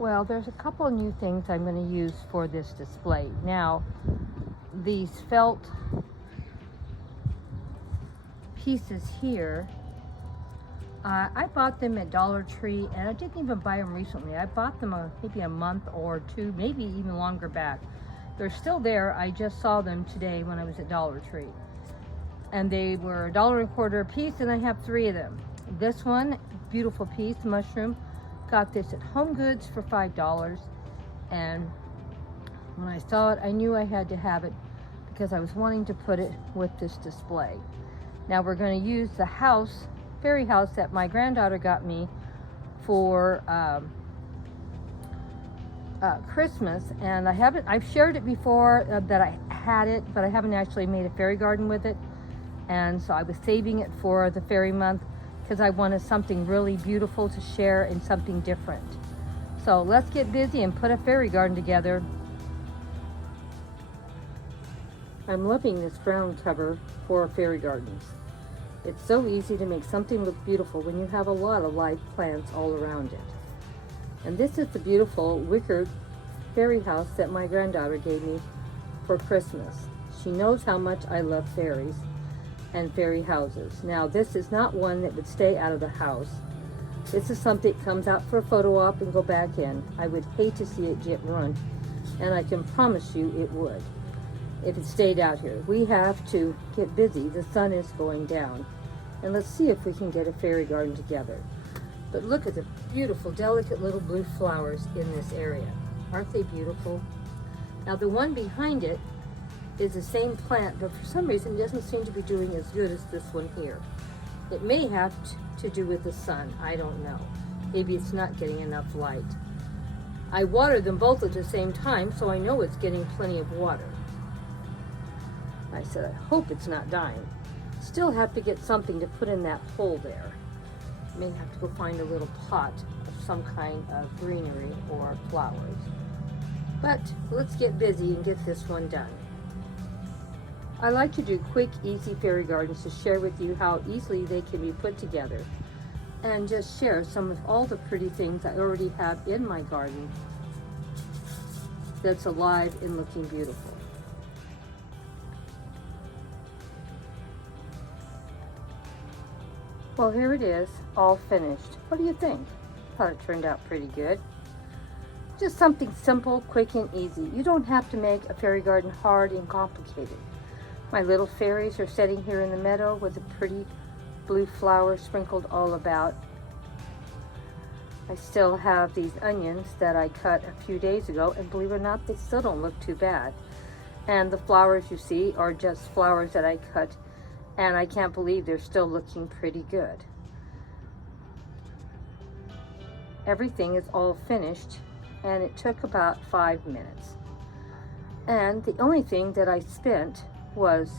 Well, there's a couple of new things I'm going to use for this display. Now, these felt pieces here, I bought them at Dollar Tree, and I didn't even buy them recently. I bought them maybe a month or two, maybe even longer back. They're still there. I just saw them today when I was at Dollar Tree. And they were $1.25 a piece, and I have 3 of them. This one, beautiful piece, mushroom. Got this at Home Goods for $5. And when I saw it, I knew I had to have it because I was wanting to put it with this display. Now we're going to use the fairy house that my granddaughter got me for Christmas, and I've shared it before that I had it, but I haven't actually made a fairy garden with it. And so I was saving it for the fairy month because I wanted something really beautiful to share and something different. So let's get busy and put a fairy garden together. I'm loving this ground cover for fairy gardens. It's so easy to make something look beautiful when you have a lot of live plants all around it. And this is the beautiful wicker fairy house that my granddaughter gave me for Christmas. She knows how much I love fairies and fairy houses. Now, this is not one that would stay out of the house. This is something that comes out for a photo op and go back in. I would hate to see it get ruined, and I can promise you it would if it stayed out here. We have to get busy. The sun is going down, and let's see if we can get a fairy garden together. But look at the beautiful, delicate little blue flowers in this area. Aren't they beautiful? Now, the one behind it is the same plant, but for some reason it doesn't seem to be doing as good as this one here. It may have to do with the sun. I don't know. Maybe it's not getting enough light. I water them both at the same time, so I know it's getting plenty of water. I said, I hope it's not dying. Still have to get something to put in that hole there. May have to go find a little pot of some kind of greenery or flowers. But let's get busy and get this one done. I like to do quick, easy fairy gardens to share with you how easily they can be put together, and just share some of all the pretty things I already have in my garden that's alive and looking beautiful. Well, here it is, all finished. What do you think? Thought it turned out pretty good. Just something simple, quick, and easy. You don't have to make a fairy garden hard and complicated. My little fairies are sitting here in the meadow with the pretty blue flowers sprinkled all about. I still have these onions that I cut a few days ago, and believe it or not, they still don't look too bad. And the flowers you see are just flowers that I cut, and I can't believe they're still looking pretty good. Everything is all finished, and it took about 5 minutes. And the only thing that I spent was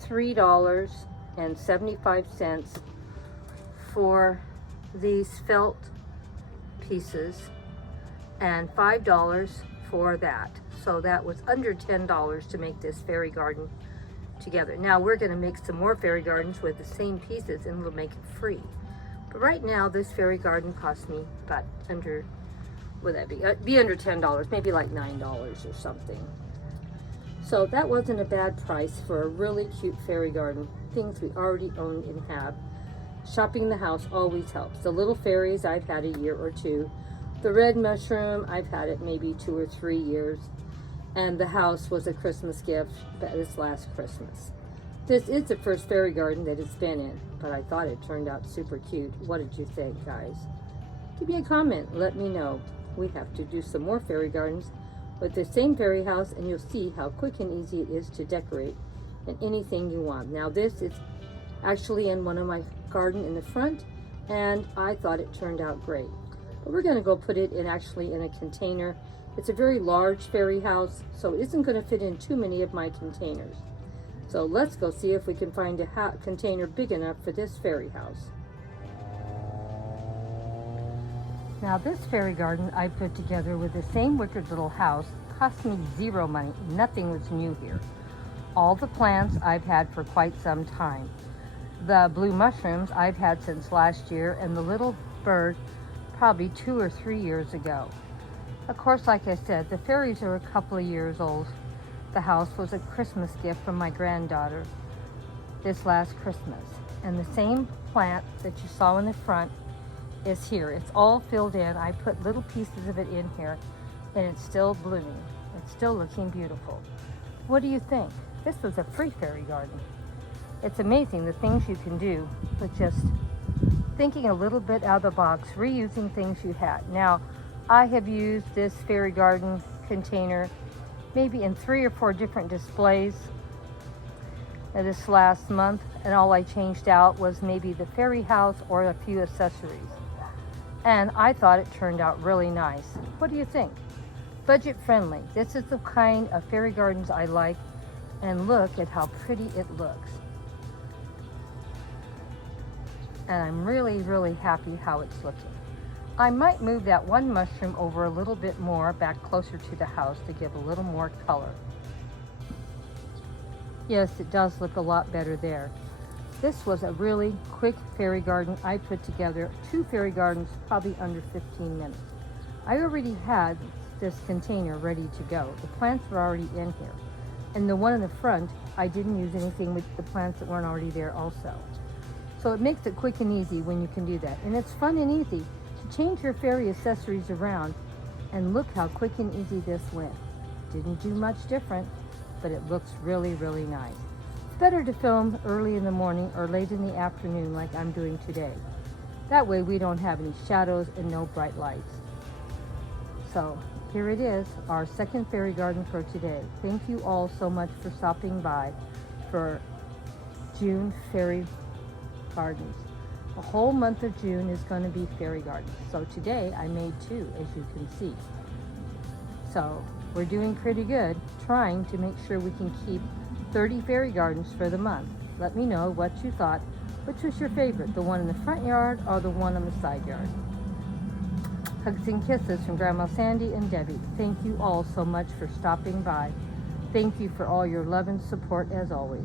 $3.75 for these felt pieces and $5 for that. So that was under $10 to make this fairy garden together. Now we're going to make some more fairy gardens with the same pieces, and we'll make it free. But right now this fairy garden cost me about under, would that be under $10, maybe like $9 or something. So that wasn't a bad price for a really cute fairy garden, things we already own and have. Shopping the house always helps. The little fairies I've had a year or two. The red mushroom, I've had it maybe 2 or 3 years. And the house was a Christmas gift this last Christmas. This is the first fairy garden that it's been in, but I thought it turned out super cute. What did you think, guys? Give me a comment, let me know. We have to do some more fairy gardens with the same fairy house, and you'll see how quick and easy it is to decorate in anything you want. Now this is actually in one of my garden in the front, and I thought it turned out great. But we're going to go put it in actually in a container. It's a very large fairy house, so it isn't going to fit in too many of my containers. So let's go see if we can find a container big enough for this fairy house. Now this fairy garden I put together with the same wicker little house cost me zero money. Nothing was new here. All the plants I've had for quite some time. The blue mushrooms I've had since last year, and the little bird probably 2 or 3 years ago. Of course, like I said, the fairies are a couple of years old. The house was a Christmas gift from my granddaughter this last Christmas. And the same plant that you saw in the front is here. It's all filled in. I put little pieces of it in here, and it's still blooming. It's still looking beautiful. What do you think? This was a free fairy garden. It's amazing the things you can do with just thinking a little bit out of the box, reusing things you had. Now, I have used this fairy garden container maybe in 3 or 4 different displays this last month, and all I changed out was maybe the fairy house or a few accessories. And I thought it turned out really nice. What do you think? Budget friendly. This is the kind of fairy gardens I like, and look at how pretty it looks. And I'm really, really happy how it's looking. I might move that one mushroom over a little bit more back closer to the house to give a little more color. Yes, it does look a lot better there. This was a really quick fairy garden. I put together 2 fairy gardens probably under 15 minutes. I already had this container ready to go. The plants were already in here. And the one in the front, I didn't use anything with the plants that weren't already there also. So it makes it quick and easy when you can do that. And it's fun and easy to change your fairy accessories around. And look how quick and easy this went. Didn't do much different, but it looks really, really nice. It's better to film early in the morning or late in the afternoon like I'm doing today. That way we don't have any shadows and no bright lights. So here it is, our second fairy garden for today. Thank you all so much for stopping by for June Fairy Gardens. The whole month of June is going to be fairy gardens. So today I made 2, as you can see. So we're doing pretty good, trying to make sure we can keep 30 fairy gardens for the month. Let me know what you thought. Which was your favorite, the one in the front yard or the one on the side yard? Hugs and kisses from Grandma Sandy and Debbie. Thank you all so much for stopping by. Thank you for all your love and support as always.